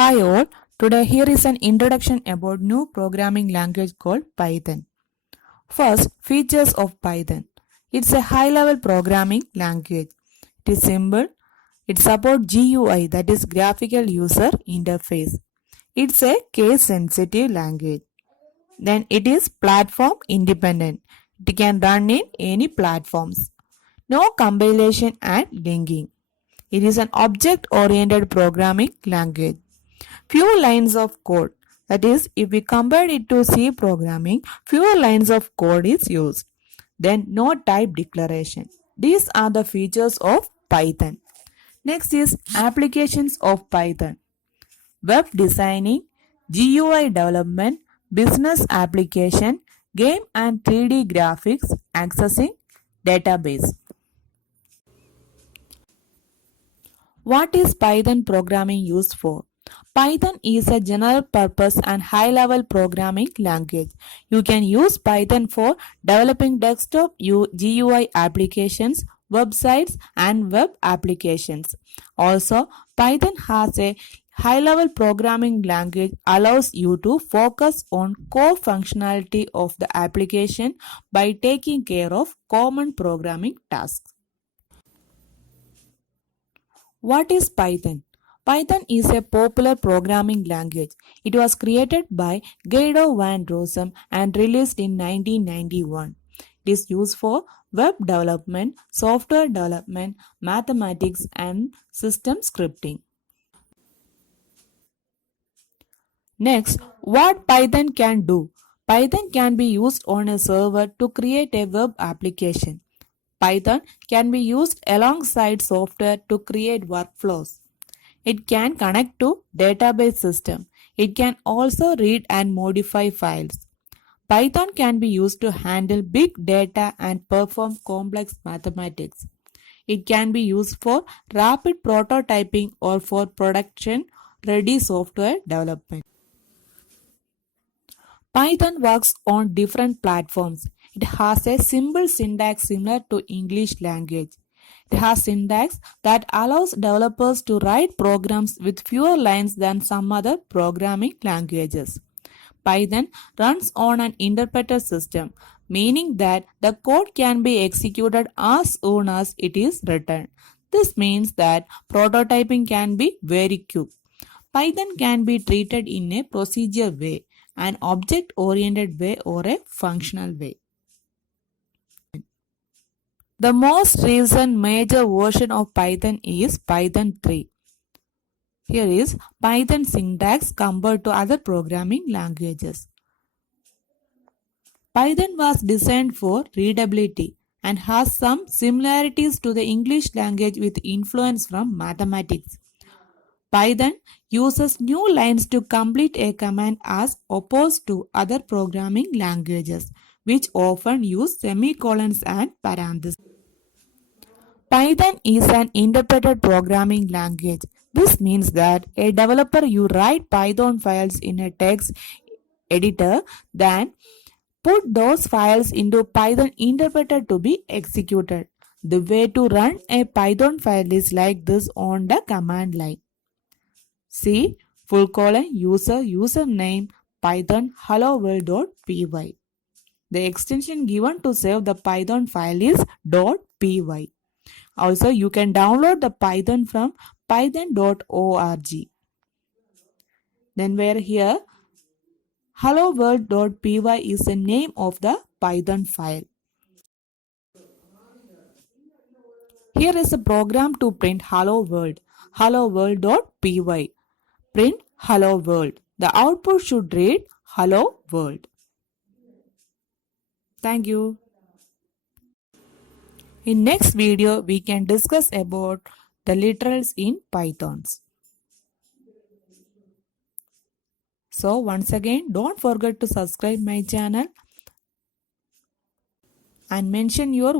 Hi all, today here is an introduction about new programming language called Python. First, features of Python. It's a high-level programming language. It is simple. It supports GUI, that is graphical user interface. It's a case-sensitive language. Then it is platform independent. It can run in any platforms. No compilation and linking. It is an object-oriented programming language. Few lines of code. That is, if we compare it to C programming, fewer lines of code is used. Then no type declaration. These are the features of Python. Next is applications of Python. Web designing, GUI development, business application, game and 3D graphics, accessing database. What is Python programming used for? Python is a general purpose and high level programming language. You can use Python for developing desktop GUI applications, websites, and web applications. Also, Python has a high level programming language allows you to focus on core functionality of the application by taking care of common programming tasks. What is Python? Python is a popular programming language. It was created by Guido van Rossum and released in 1991. It is used for web development, software development, mathematics, and system scripting. Next, what Python can do? Python can be used on a server to create a web application. Python can be used alongside software to create workflows. It can connect to database system. It can also read and modify files. Python can be used to handle big data and perform complex mathematics. It can be used for rapid prototyping or for production ready software development. Python works on different platforms. It has a simple syntax similar to English language. It has syntax that allows developers to write programs with fewer lines than some other programming languages. Python runs on an interpreter system, meaning that the code can be executed as soon as it is written. This means that prototyping can be very quick. Python can be treated in a procedure way, an object oriented way, or a functional way. The most recent major version of Python is Python 3. Here is Python syntax compared to other programming languages. Python was designed for readability and has some similarities to the English language with influence from mathematics. Python uses new lines to complete a command as opposed to other programming languages, which often use semicolons and parentheses. Python is an interpreted programming language. This means that a developer you write Python files in a text editor, then put those files into Python interpreter to be executed. The way to run a Python file is like this on the command line. C user username python hello-world.py. The extension given to save the Python file is .py. Also, you can download the Python from python.org. Then we're here. hello-world.py is the name of the Python file. Here is a program to print hello world. hello-world.py. Print hello world. The output should read hello world. Thank you. In next video, we can discuss about the literals in Pythons. So once again, don't forget to subscribe my channel and mention your